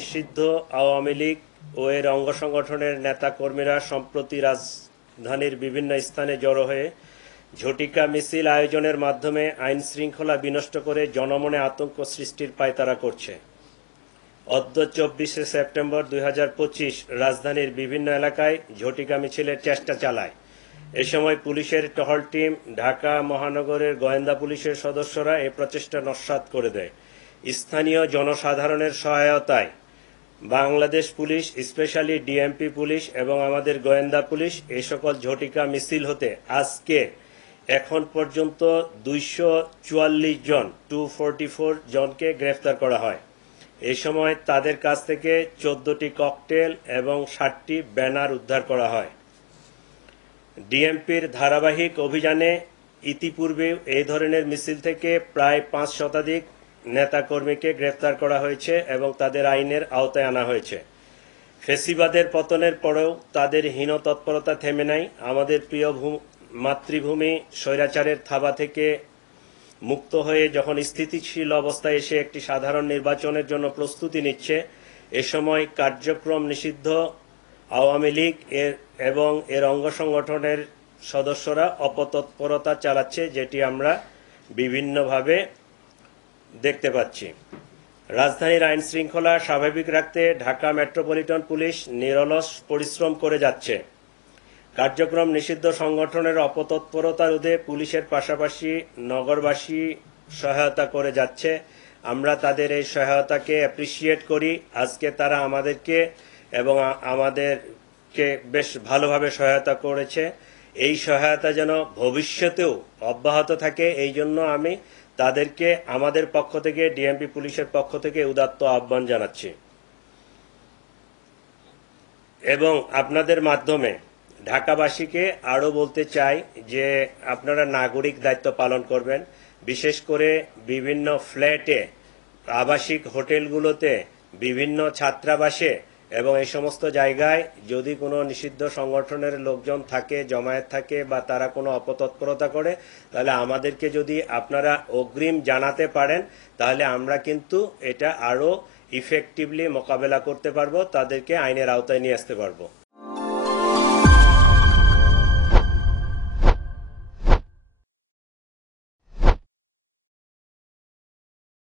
নিষিদ্ধ আওয়ামী লীগ ও এর অঙ্গ সংগঠনের নেতাকর্মীরা সম্প্রতি রাজধানীর বিভিন্ন স্থানে জড়ো হয়ে ঝটিকা মিছিল আয়োজনের মাধ্যমে আইন শৃঙ্খলা বিনষ্ট করে জনমনে আতঙ্ক সৃষ্টির পায়তারা করছে। অদ্য 24 সেপ্টেম্বর 2025 রাজধানীর বিভিন্ন এলাকায় ঝটিকা মিছিলের চেষ্টা চালায়। এ সময় পুলিশের টহল টিম, ঢাকা মহানগরের গোয়েন্দা পুলিশের সদস্যরা এ প্রচেষ্টা নস্যাৎ করে দেয়। স্থানীয় জনসাধারণের সহায়তায় Bangladesh police, specially DMP police এবং আমাদের গোয়েন্দা পুলিশ এই সকল ঝটিকা মিছিল হতে আজকে এখন পর্যন্ত 244 জন 244 জনকে গ্রেফতার করা হয়। এই সময় তাদের কাছ থেকে 14টি ককটেল এবং 60টি ব্যানার উদ্ধার করা হয়। ডিএমপির ধারাবাহিক অভিযানে ইতিপূর্বে এই ধরনের মিছিল থেকে প্রায় 5 শতাধিক নেতাকর্মীকে গ্রেফতার করা হয়েছে এবং তাদের আইনের আওতায় আনা হয়েছে। ফেসিবাদের পতনের পরেও তাদের হীন তৎপরতা থেমে নাই। আমাদের প্রিয় মাতৃভূমি স্বৈরাচারের থাবা থেকে মুক্ত হয়ে যখন স্থিতিশীল অবস্থায় এসে একটি সাধারণ নির্বাচনের জন্য প্রস্তুতি নিচ্ছে, এ সময় কার্যক্রম নিষিদ্ধ আওয়ামী লীগ এবং এর অঙ্গ সংগঠনের সদস্যরা অপতৎপরতা চালাচ্ছে, যেটি আমরা বিভিন্নভাবে দেখতে পাচ্ছি। রাজধানীর আইন শৃঙ্খলা স্বাভাবিক রাখতে ঢাকা মেট্রোপলিটন পুলিশ নিরলস পরিশ্রম করে যাচ্ছে। কার্যক্রম নিষিদ্ধ সংগঠনের অপতৎপরতা রোধে পুলিশের পাশাপাশি নগরবাসী সহায়তা করে যাচ্ছে। আমরা তাদের এই সহায়তাকে অ্যাপ্রিসিয়েট করি। আজকে তারা আমাদেরকে এবং আমাদেরকে বেশ ভালোভাবে সহায়তা করেছে। এই সহায়তা যেন ভবিষ্যতেও অব্যাহত থাকে, এই জন্য আমি তাদেরকে আমাদের পক্ষ থেকে, ডিএমপি পুলিশের পক্ষ থেকে উদাত্ত আহ্বান জানাচ্ছি। এবং আপনাদের মাধ্যমে ঢাকাবাসীকে আরও বলতে চাই যে আপনারা নাগরিক দায়িত্ব পালন করবেন। বিশেষ করে বিভিন্ন ফ্ল্যাটে, আবাসিক হোটেলগুলোতে, বিভিন্ন ছাত্রাবাসে এবং এই সমস্ত জায়গায় যদি কোনো নিষিদ্ধ সংগঠনের লোকজন থাকে, জমায়েত থাকে বা তারা কোনো অপতৎপরতা করে, তাহলে আমাদেরকে যদি আপনারা অগ্রিম জানাতে পারেন, তাহলে আমরা কিন্তু এটা আরও ইফেক্টিভলি মোকাবেলা করতে পারবো, তাদেরকে আইনের আওতায় নিয়ে আসতে পারবো।